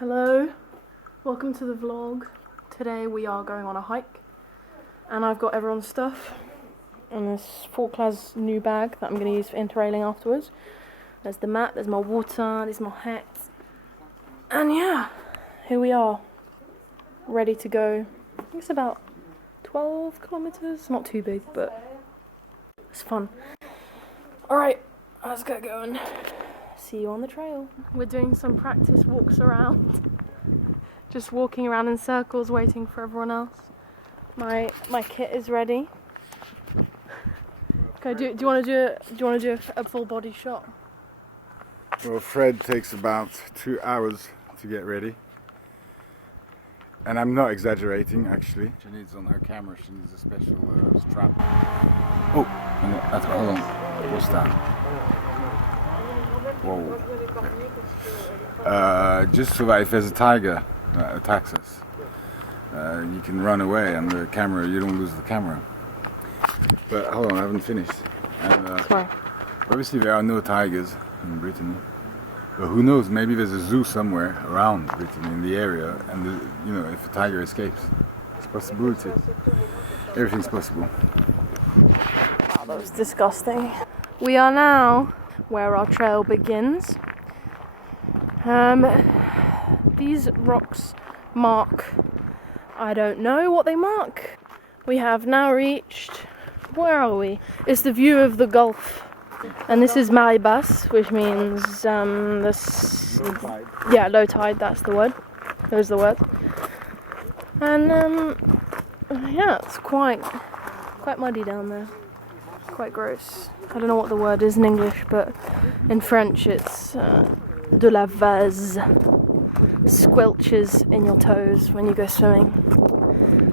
Hello, welcome to the vlog. Today we are going on a hike and I've got everyone's stuff in this Falklands new bag that I'm going to use for interrailing afterwards. There's the mat, there's my water, there's my hat, and yeah, here we are, ready to go. I think it's about 12 kilometers, not too big but it's fun. Alright, let's get going. See you on the trail. We're doing some practice walks around. Just walking around in circles waiting for everyone else. My kit is ready. Okay, do you want to do a full body shot? Well, Fred takes about 2 hours to get ready. And I'm not exaggerating, actually. She needs on her camera, she needs a special strap. Oh, hold on. What's that? Whoa. Just so that if there's a tiger that attacks us, you can run away and the camera, you don't lose the camera. But hold on, I haven't finished. And, obviously there are no tigers in Brittany. But who knows, maybe there's a zoo somewhere around Brittany in the area, and you know, if a tiger escapes, it's a possibility. Everything's possible. Wow, that was disgusting. We are now where our trail begins. These rocks mark, I don't know what they mark. We have now reached, where are we? It's the view of the Gulf. And this is Maribas, which means low tide. Yeah, low tide, that's the word. There's the word. And yeah, it's quite muddy down there. Quite gross. I don't know what the word is in English, but in French it's de la vase. Squelches in your toes when you go swimming.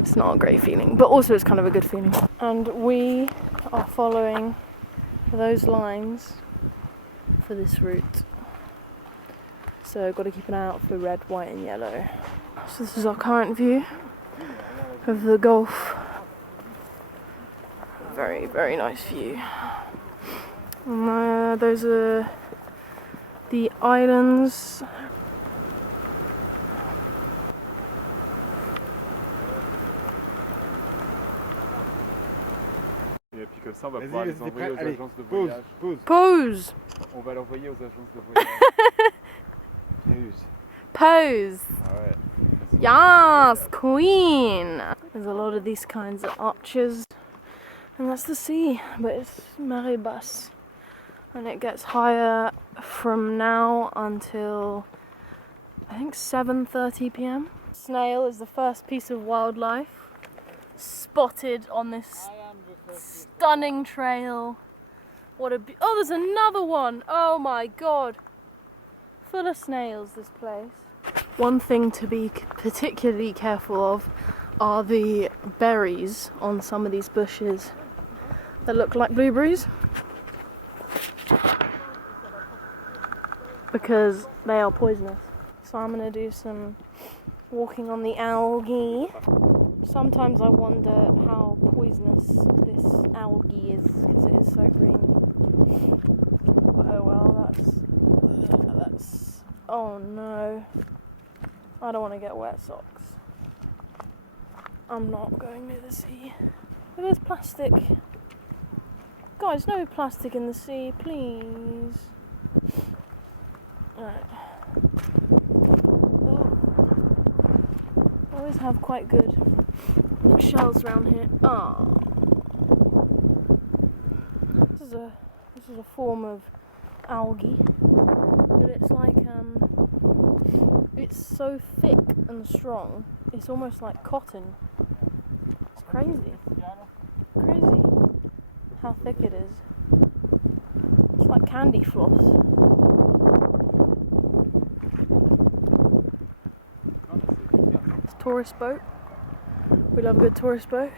It's not a great feeling, but also it's kind of a good feeling. And we are following those lines for this route. So got to keep an eye out for red, white and yellow. So this is our current view of the Gulf. Very, very nice view. And those are the islands. Et puis comme ça, on va pouvoir les envoyer aux agences de voyage. Pose. On va l'envoyer aux agences de voyage. Pose. Ah ouais. Yes, queen. There's a lot of these kinds of arches. And that's the sea, but it's Maribas. And it gets higher from now until I think 7:30 p.m. Snail is the first piece of wildlife spotted on this stunning trail. What a oh, there's another one. Oh my god. Full of snails, this place. One thing to be particularly careful of are the berries on some of these bushes that look like blueberries, because they are poisonous. So I'm going to do some walking on the algae. Sometimes I wonder how poisonous this algae is because it is so green. Oh well, that's oh no, I don't want to get wet socks. I'm not going near the sea. There's plastic. Guys, no plastic in the sea, please. Alright. Oh. I always have quite good shells around here. Oh. This is a form of algae, but it's like it's so thick and strong. It's almost like cotton. It's crazy. Crazy how thick it is. It's like candy floss. It's a tourist boat. We love a good tourist boat.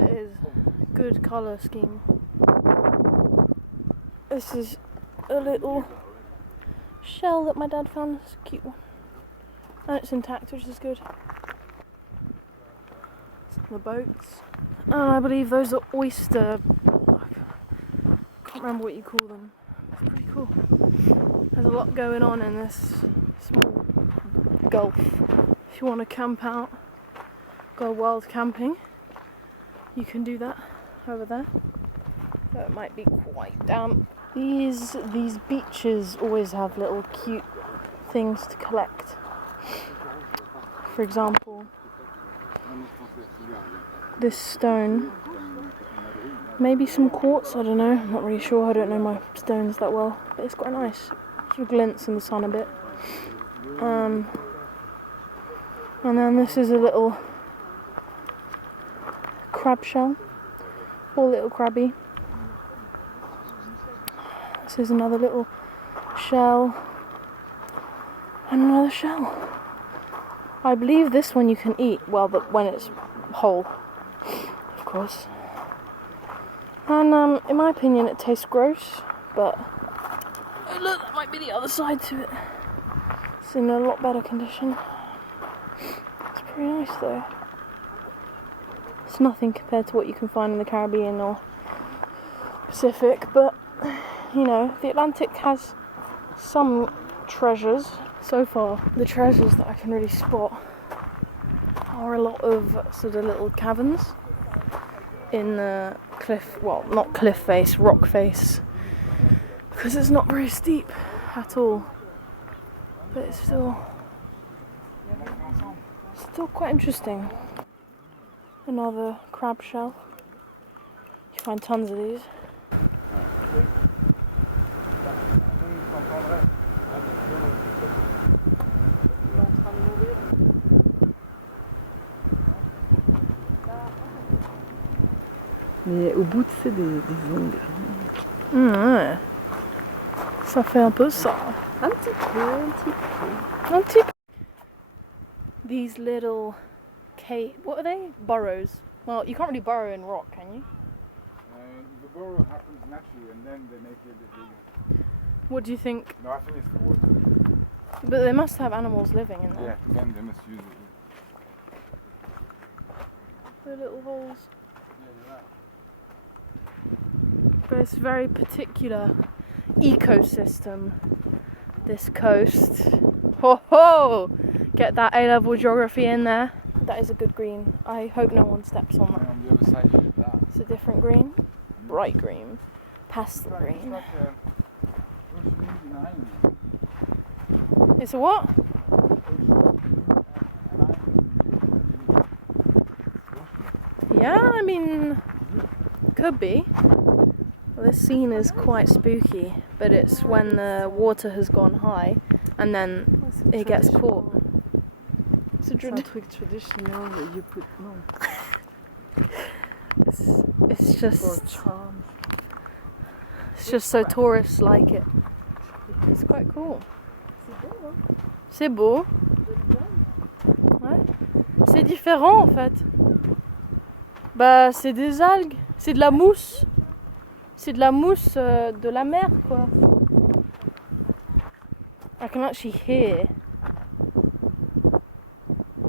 It is good colour scheme. This is a little shell that my dad found. It's a cute one. And it's intact, which is good. The boats. And I believe those are oyster. I can't remember what you call them. It's pretty cool. There's a lot going on in this small gulf. If you want to camp out, go wild camping, you can do that over there. Though it might be quite damp. These beaches always have little cute things to collect. For example, this stone. Maybe some quartz, I don't know, I'm not really sure, I don't know my stones that well, but it's quite nice. Sort of glints in the sun a bit. And then this is a little crab shell, poor little crabby. This is another little shell, and another shell. I believe this one you can eat, well, but when it's whole, of course. And in my opinion it tastes gross, but oh look, that might be the other side to it. It's in a lot better condition. It's pretty nice though. It's nothing compared to what you can find in the Caribbean or Pacific, but you know, the Atlantic has some treasures. So far, the treasures that I can really spot are a lot of sort of little caverns in the cliff, well, not cliff face, rock face, because it's not very steep at all, but it's still quite interesting. Another crab shell. You find tons of these. Mais au bout, c'est des ongles. Ouais. Ça fait un peu ça. Un petit peu, un petit peu. Un petit peu. These little cave, what are they? Burrows. Well, you can't really burrow in rock, can you? The burrow happens naturally and then they make it a bit bigger. What do you think? No, I think it's the water. But they must have animals living in there. Yeah, then they must use it. The little holes. Yeah, you're right. But it's a very particular ecosystem, this coast. Ho ho! Get that A-level geography in there. That is a good green. I hope no one steps on that. And on the other side you have that. It's a different green. Bright green. Pastel It's green. like Ocean Indian Island. It's a what? Yeah, I mean, could be. Well, this scene is quite spooky, but it's when the water has gone high and then it gets caught. It's a traditional that you put it's just for charm. It's just so tourists like it. It's quite cool. C'est beau. Ouais. C'est différent en fait. Bah c'est des algues, c'est de la mousse. C'est de la mousse de la mer quoi. I can actually hear.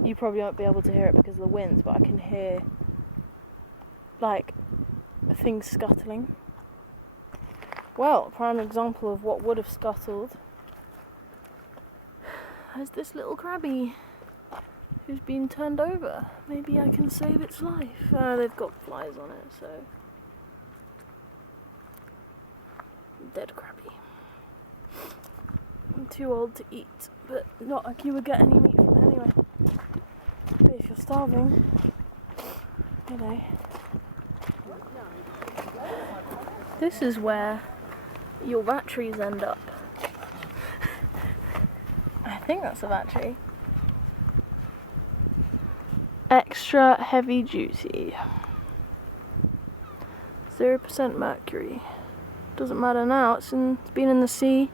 You probably won't be able to hear it because of the wind, but I can hear like things scuttling. Well, a prime example of what would have scuttled is this little crabby who's been turned over. Maybe I can save its life. They've got flies on it, so. Dead crabby. I'm too old to eat, but not like you would get any meat from it anyway. But if you're starving, you know. This is where your batteries end up. I think that's a battery. Extra heavy duty. 0% mercury. Doesn't matter now, it's been in the sea.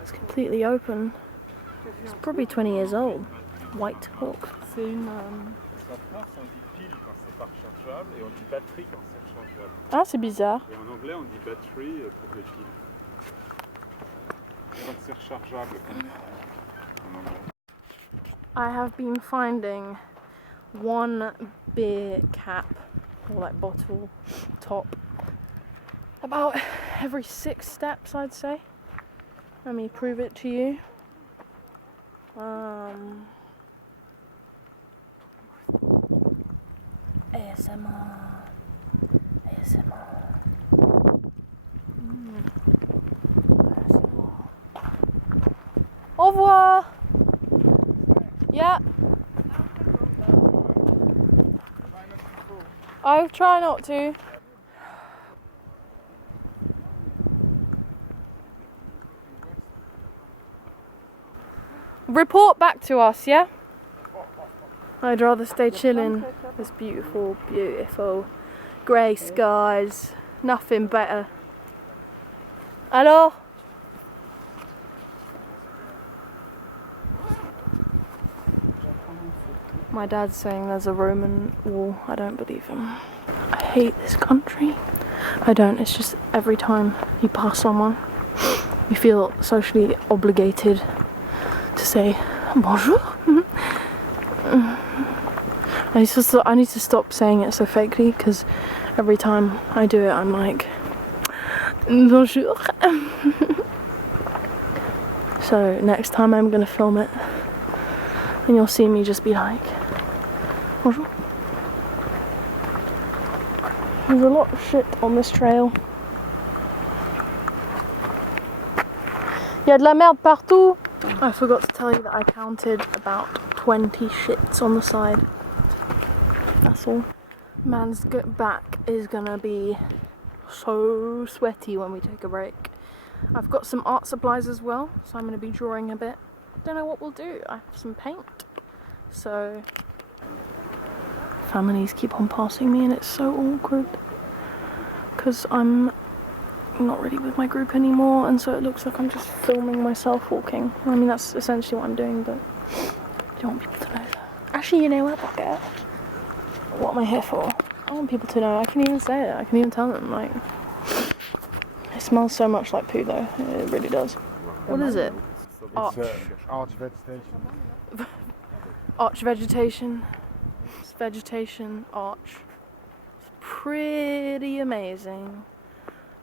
It's completely open. It's probably 20 years old. White Hawk. C'est une. En France, on dit pile quand c'est pas rechargeable et on dit batterie quand c'est rechargeable. Ah, c'est bizarre. Et en anglais, on dit battery pour les piles. Quand c'est rechargeable, en anglais. I have been finding one beer cap, or like bottle top, about every 6 steps, I'd say. Let me prove it to you. ASMR. Au revoir. Yeah. I'll try not to. Report back to us, yeah? I'd rather stay chilling. This beautiful, beautiful grey skies. Nothing better. Alors? My dad's saying there's a Roman wall. I don't believe him. I hate this country. I don't. It's just every time you pass someone, you feel socially obligated to say bonjour. I need to stop saying it so fakely, because every time I do it I'm like bonjour. So next time I'm gonna film it and you'll see me just be like bonjour. There's a lot of shit on this trail. Y'a de la merde partout. I forgot to tell you that I counted about 20 shits on the side. That's all. Man's back is gonna be so sweaty when we take a break. I've got some art supplies as well, so I'm gonna be drawing a bit. Don't know what we'll do. I have some paint. So families keep on passing me and it's so awkward because I'm not really with my group anymore, and so it looks like I'm just filming myself walking. I mean, that's essentially what I'm doing, but I don't want people to know that. Actually, you know what? Fuck it. What am I here for? I want people to know. I can even say it. I can even tell them, like, it smells so much like poo though. It really does. What is it? Arch. Arch vegetation. Arch vegetation. It's vegetation arch. It's pretty amazing.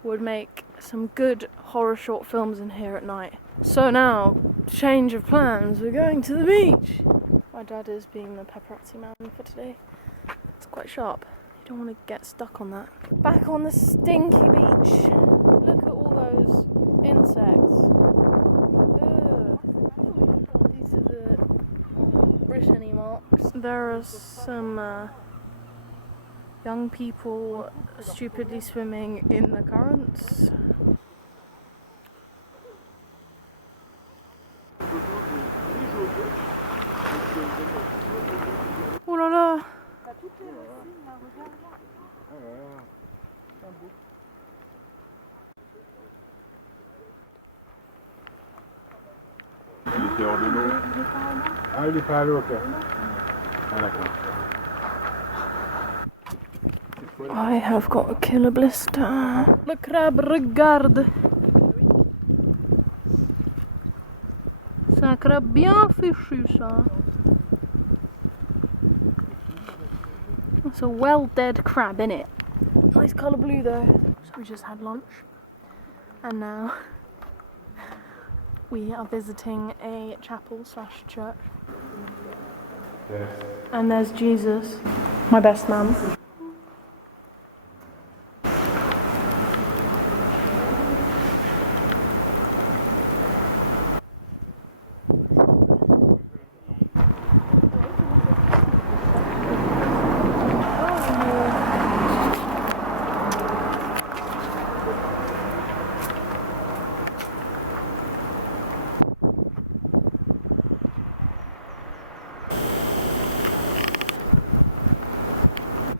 Would make some good horror short films in here at night. So now, change of plans. We're going to the beach. My dad is being the paparazzi man for today. It's quite sharp. You don't want to get stuck on that. Back on the stinky beach. Look at all those insects. Ugh. These are the Brittany marks. There are some young people stupidly swimming in the currents. Oh là là! Il était hors de l'eau. Ah, il est pas à l'eau, ok. Ah, d'accord. I have got a killer blister. Le crabe, regarde! C'est un crabe bien fichu, ça. It's a well-dead crab, innit? Nice colour blue though. So we just had lunch, and now we are visiting a chapel/church. Yes. And there's Jesus, my best man.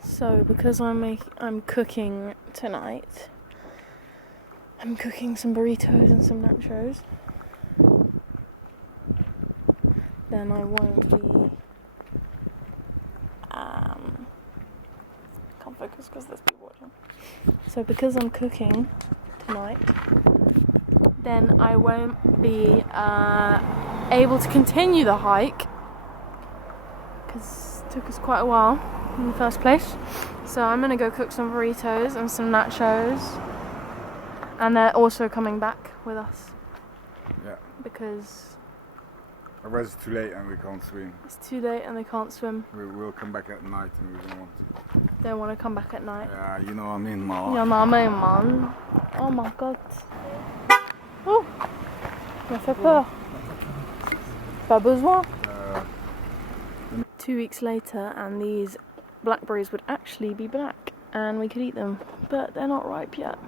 So because I'm cooking tonight, I'm cooking some burritos and some nachos, then I won't be can't focus because there's people watching. So because I'm cooking tonight, then I won't be able to continue the hike because it took us quite a while in the first place. So I'm gonna go cook some burritos and some nachos, And they're also coming back with us. Yeah. Because Otherwise it's too late and we can't swim. it's too late and they can't swim. We'll come back at night and we don't want to. They want to come back at night. Yeah, you know what I mean, Ma. Ja, maman, man. Oh my god. Oh, ça fait peur. Pas besoin. 2 weeks later, and these blackberries would actually be black, and we could eat them, but they're not ripe yet.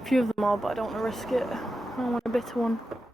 A few of them are, but I don't want to risk it. I want a bitter one.